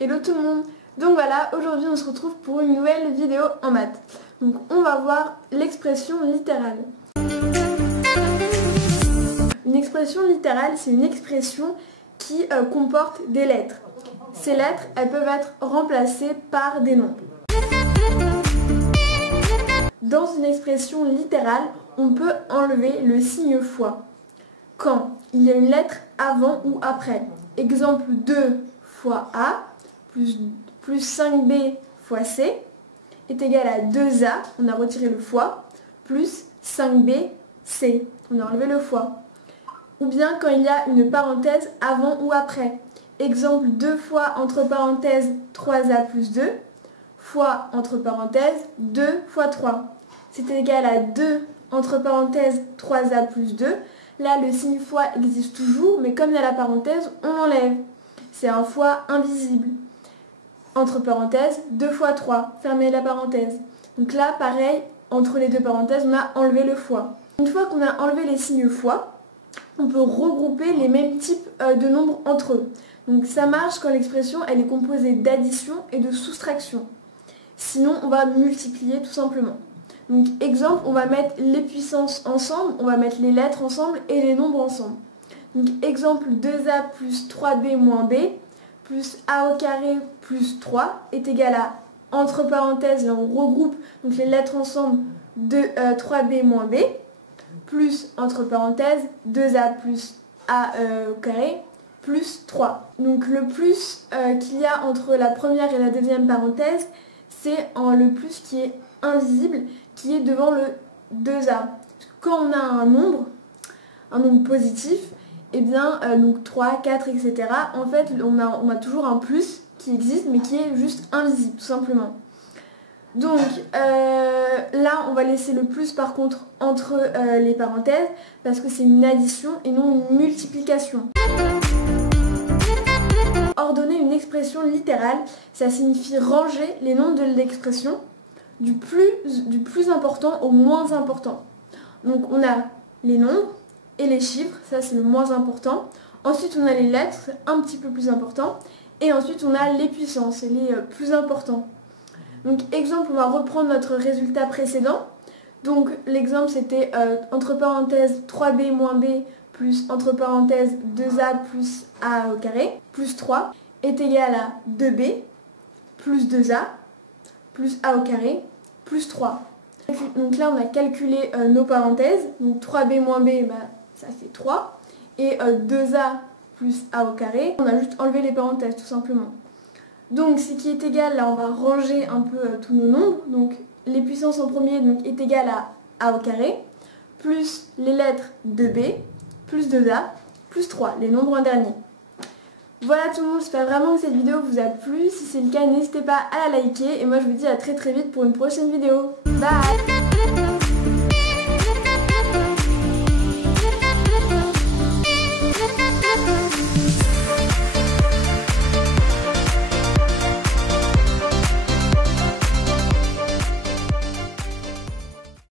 Hello tout le monde. Donc voilà, aujourd'hui on se retrouve pour une nouvelle vidéo en maths. Donc on va voir l'expression littérale. Une expression littérale, c'est une expression qui comporte des lettres. Ces lettres, elles peuvent être remplacées par des nombres. Dans une expression littérale, on peut enlever le signe fois quand il y a une lettre avant ou après. Exemple 2 fois A plus 5B fois C est égal à 2A, on a retiré le fois, plus 5B C, on a enlevé le fois. Ou bien quand il y a une parenthèse avant ou après. Exemple 2 fois entre parenthèses 3A plus 2 fois entre parenthèses 2 fois 3. C'est égal à 2 entre parenthèses 3A plus 2. Là, le signe fois existe toujours, mais comme il y a la parenthèse, on l'enlève. C'est un fois invisible. Entre parenthèses, 2 fois 3, fermez la parenthèse. Donc là, pareil, entre les deux parenthèses, on a enlevé le fois. Une fois qu'on a enlevé les signes fois, on peut regrouper les mêmes types de nombres entre eux. Donc ça marche quand l'expression elle est composée d'addition et de soustraction. Sinon, on va multiplier tout simplement. Donc exemple, on va mettre les puissances ensemble, on va mettre les lettres ensemble et les nombres ensemble. Donc exemple 2A plus 3B moins B plus A au carré plus 3 est égal à, entre parenthèses, là on regroupe donc les lettres ensemble, 3B moins B, plus entre parenthèses 2A plus A au carré plus 3. Donc le plus qu'il y a entre la première et la deuxième parenthèse, c'est le plus qui est invisible, qui est devant le 2A. Quand on a un nombre positif, et bien donc 3, 4, etc. En fait, on a toujours un plus qui existe, mais qui est juste invisible, tout simplement. Donc là, on va laisser le plus par contre entre les parenthèses, parce que c'est une addition et non une multiplication. Ordonner une expression littérale, ça signifie ranger les nombres de l'expression du plus important au moins important. Donc on a les nombres et les chiffres, ça c'est le moins important. Ensuite on a les lettres, c'est un petit peu plus important. Et ensuite on a les puissances, c'est les plus importants. Donc exemple, on va reprendre notre résultat précédent. Donc l'exemple c'était entre parenthèses 3B moins B plus entre parenthèses 2A plus A au carré plus 3 est égal à 2B plus 2A plus A au carré plus 3. Donc là on a calculé nos parenthèses. Donc 3B moins B, ça fait 3. Et 2A plus A au carré, on a juste enlevé les parenthèses tout simplement. Donc ce qui est égal, là on va ranger un peu tous nos nombres. Donc les puissances en premier donc, est égal à A au carré, plus les lettres 2B, plus 2A, plus 3, les nombres en dernier. Voilà tout le monde, j'espère vraiment que cette vidéo vous a plu. Si c'est le cas, n'hésitez pas à la liker. Et moi je vous dis à très vite pour une prochaine vidéo. Bye!